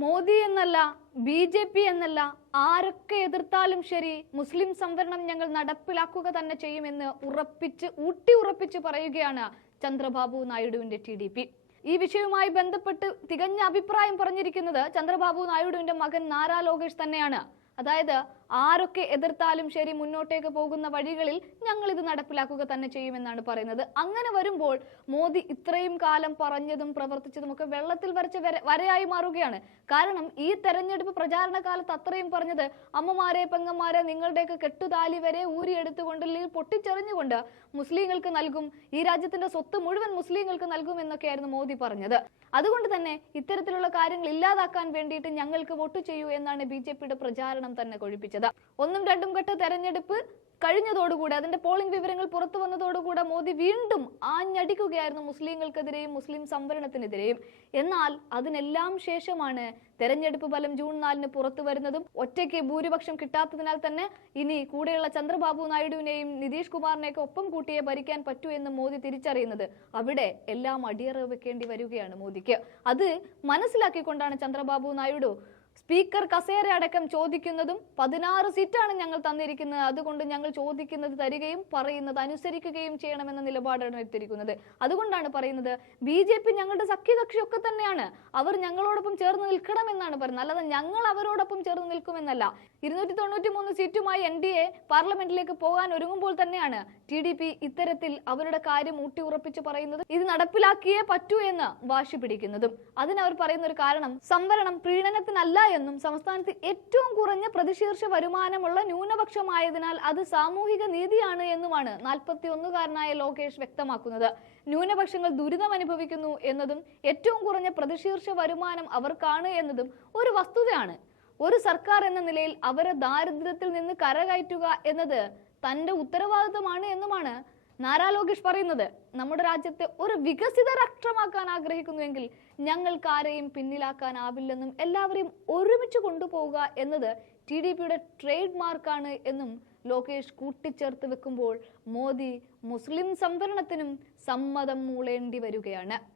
മോദി എന്നല്ല, BJP എന്നല്ല, ആരൊക്കെ എതിർത്താലും ശരി മുസ്ലിം സംവരണം ഞങ്ങൾ നടപ്പിലാക്കുക തന്നെ ചെയ്യുമെന്ന് ഉറപ്പിച്ച് പറയുകയാണ് ചന്ദ്രബാബു നായിഡുവിന്റെ TDP. ഈ വിഷയവുമായി ബന്ധപ്പെട്ട് തികഞ്ഞ അഭിപ്രായം പറഞ്ഞിരിക്കുന്നത് ചന്ദ്രബാബു നായിഡുവിന്റെ മകൻ നാരാ ലോകേഷ് തന്നെയാണ്. അതായത് ആരൊക്കെ എതിർത്താലും ശരി മുന്നോട്ടേക്ക് പോകുന്ന വഴികളിൽ ഞങ്ങൾ ഇത് നടപ്പിലാക്കുക തന്നെ ചെയ്യുമെന്നാണ് പറയുന്നത്. അങ്ങനെ വരുമ്പോൾ മോദി ഇത്രയും കാലം പറഞ്ഞതും പ്രവർത്തിച്ചതും ഒക്കെ വെള്ളത്തിൽ വരച്ച വരയായി മാറുകയാണ്. കാരണം ഈ തെരഞ്ഞെടുപ്പ് പ്രചാരണ കാലത്ത് അത്രയും പറഞ്ഞത് അമ്മമാരെ പെങ്ങന്മാരെ നിങ്ങളുടെയൊക്കെ കെട്ടുതാലി വരെ ഊരിയെടുത്തുകൊണ്ട് പൊട്ടിച്ചെറിഞ്ഞുകൊണ്ട് മുസ്ലിങ്ങൾക്ക് നൽകും, ഈ രാജ്യത്തിന്റെ സ്വത്ത് മുഴുവൻ മുസ്ലിങ്ങൾക്ക് നൽകും എന്നൊക്കെയായിരുന്നു മോദി പറഞ്ഞത്. അതുകൊണ്ട് തന്നെ ഇത്തരത്തിലുള്ള കാര്യങ്ങൾ ഇല്ലാതാക്കാൻ വേണ്ടിയിട്ട് ഞങ്ങൾക്ക് വോട്ട് ചെയ്യൂ എന്നാണ് BJPയുടെ പ്രചാരണം തന്നെ കൊഴിപ്പിച്ചത്. ഒന്നും രണ്ടും ഘട്ട തെരഞ്ഞെടുപ്പ് കഴിഞ്ഞതോടുകൂടി അതിന്റെ പോളിംഗ് വിവരങ്ങൾ പുറത്തു വന്നതോടുകൂടെ മോദി വീണ്ടും ആഞ്ഞടിക്കുകയായിരുന്നു മുസ്ലിങ്ങൾക്കെതിരെയും മുസ്ലിം സംവരണത്തിനെതിരെയും. എന്നാൽ അതിനെല്ലാം ശേഷമാണ് തെരഞ്ഞെടുപ്പ് ഫലം ജൂൺ 4-ന് പുറത്തു വരുന്നതും ഒറ്റയ്ക്ക് ഭൂരിപക്ഷം കിട്ടാത്തതിനാൽ തന്നെ ഇനി കൂടെയുള്ള ചന്ദ്രബാബു നായിഡുവിനെയും നിതീഷ് കുമാറിനെയൊക്കെ ഒപ്പം കൂട്ടിയേ ഭരിക്കാൻ പറ്റൂ എന്ന് മോദി തിരിച്ചറിയുന്നത്. അവിടെ എല്ലാം അടിയറ വെക്കേണ്ടി വരികയാണ് മോദിക്ക്. അത് മനസ്സിലാക്കിക്കൊണ്ടാണ് ചന്ദ്രബാബു നായിഡു സ്പീക്കർ കസേര അടക്കം ചോദിക്കുന്നതും 16 സീറ്റാണ് ഞങ്ങൾ തന്നിരിക്കുന്നത്, അതുകൊണ്ട് ഞങ്ങൾ ചോദിക്കുന്നത് തരികയും പറയുന്നത് അനുസരിക്കുകയും ചെയ്യണമെന്ന നിലപാടാണ് എടുത്തിരിക്കുന്നത്. അതുകൊണ്ടാണ് പറയുന്നത് BJP ഞങ്ങളുടെ സഖ്യകക്ഷിയൊക്കെ തന്നെയാണ്, അവർ ഞങ്ങളോടൊപ്പം ചേർന്ന് നിൽക്കണമെന്നാണ് പറയുന്നത്. അല്ലാതെ ഞങ്ങൾ അവരോടൊപ്പം ചേർന്ന് നിൽക്കുമെന്നല്ല. 293 സീറ്റുമായി NDA പാർലമെന്റിലേക്ക് പോകാൻ ഒരുങ്ങുമ്പോൾ തന്നെയാണ് TDP ഇത്തരത്തിൽ അവരുടെ കാര്യം ഉറപ്പിച്ച് പറയുന്നത്, ഇത് നടപ്പിലാക്കിയേ പറ്റൂ എന്ന് വാശി പിടിക്കുന്നതും. അതിനവർ പറയുന്ന ഒരു കാരണം സംവരണം പ്രീണനത്തിനല്ല എന്നും സംസ്ഥാനത്ത് ഏറ്റവും കുറഞ്ഞ പ്രതിശീർഷ വരുമാനമുള്ള ന്യൂനപക്ഷമായതിനാൽ അത് സാമൂഹിക നീതിയാണ് എന്നുമാണ് 41-കാരനായ ലോകേഷ് വ്യക്തമാക്കുന്നത്. ന്യൂനപക്ഷങ്ങൾ ദുരിതം അനുഭവിക്കുന്നു എന്നതും ഏറ്റവും കുറഞ്ഞ പ്രതിശീർഷ വരുമാനം അവർക്കാണ് എന്നതും ഒരു വസ്തുതയാണ്. ഒരു സർക്കാർ എന്ന നിലയിൽ അവരെ ദാരിദ്ര്യത്തിൽ നിന്ന് കരകയറ്റുക എന്നത് തന്റെ ഉത്തരവാദിത്തമാണ് എന്നുമാണ് നാരാ ലോകേഷ് പറയുന്നത്. നമ്മുടെ രാജ്യത്തെ ഒരു വികസിത രാഷ്ട്രമാക്കാൻ ആഗ്രഹിക്കുന്നുവെങ്കിൽ ഞങ്ങൾക്ക് ആരെയും പിന്നിലാക്കാനാവില്ലെന്നും എല്ലാവരെയും ഒരുമിച്ച് കൊണ്ടുപോവുക എന്നത് TDPയുടെ ട്രേഡ് മാർക്കാണ് എന്നും ലോകേഷ് കൂട്ടിച്ചേർത്ത് വെക്കുമ്പോൾ മോദി മുസ്ലിം സംവരണത്തിനും സമ്മതം മൂളേണ്ടി വരികയാണ്.